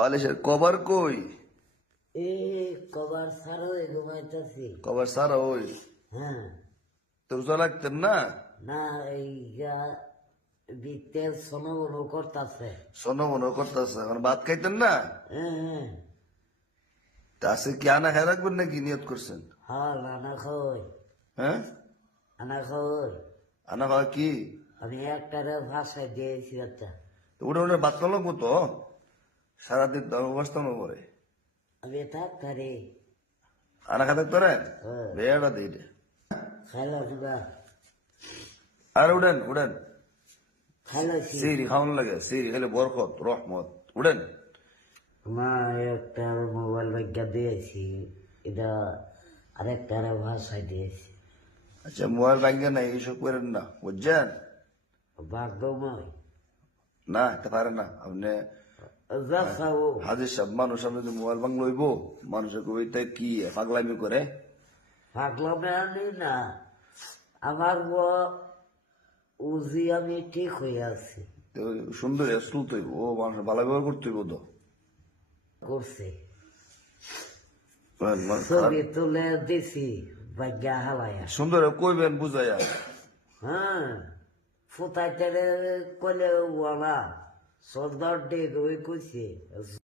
আলিশের cover কই? এই কবার ছাড়া ওই ঘুমাইতেছি। কভার সারা ওই হ্যাঁ, তো রোজা লাগতেন না? না এই বিতে সোনো বনো করতেছে। শোনো মনে করতেছে এখন ভাত খাইতেন না? হ্যাঁ, তা আজকে কি আনা খাই রাখবেন নাকি নিয়ত করছেন? হ্যাঁ, আনা খাওয়াই, হ্যাঁ, আনা খাওয়াই। আনা খাওয়া কি? আমি একটারে ভাষায় দিয়েছি একটা। উঠে উঠে ভাত খাওয়া লাগবো তো, সারাদিন তো অবস্থা পরে আমি থাকতারি আনা খাতে পারেন হ্যাঁ। বেড়া দিই খাইলাম না, আর উঠেন উঠেন, খাইলাছি। সিরি খাওয়ান লাগে, সিরি খেলে বরকত রহমত। উঠেন। মা একটা মোবাইল ব্যাগটা দিয়েছি, এটা আরেকটারে ভাষায় দিয়েছি। আচ্ছা মোবাইল ব্যাংকে নাই এইসব করেন না বুঝছেন? বাগদময় না এটা পারেন না আপনি। যা খাবো হাজির সব মানুষ আপনি যদি মোবাইল বাং লইব মানুষের কবিতা কি পাগলামি করে। পাগলামে আনি না, আমার উজি আমি ঠিক হয়ে আছি। তো সুন্দর স্কুল তৈব ও মানুষের ভালো ব্যবহার করতে হইব তো। করছে খারাপ- ছবি তুলে দিছি ভাগ্যা হালায়া। সুন্দর কইবেন বুঝাইয়া। হ্যাঁ, ফুটাইতে কলে ওয়ালা সর্দার ডেক ওই কইছে।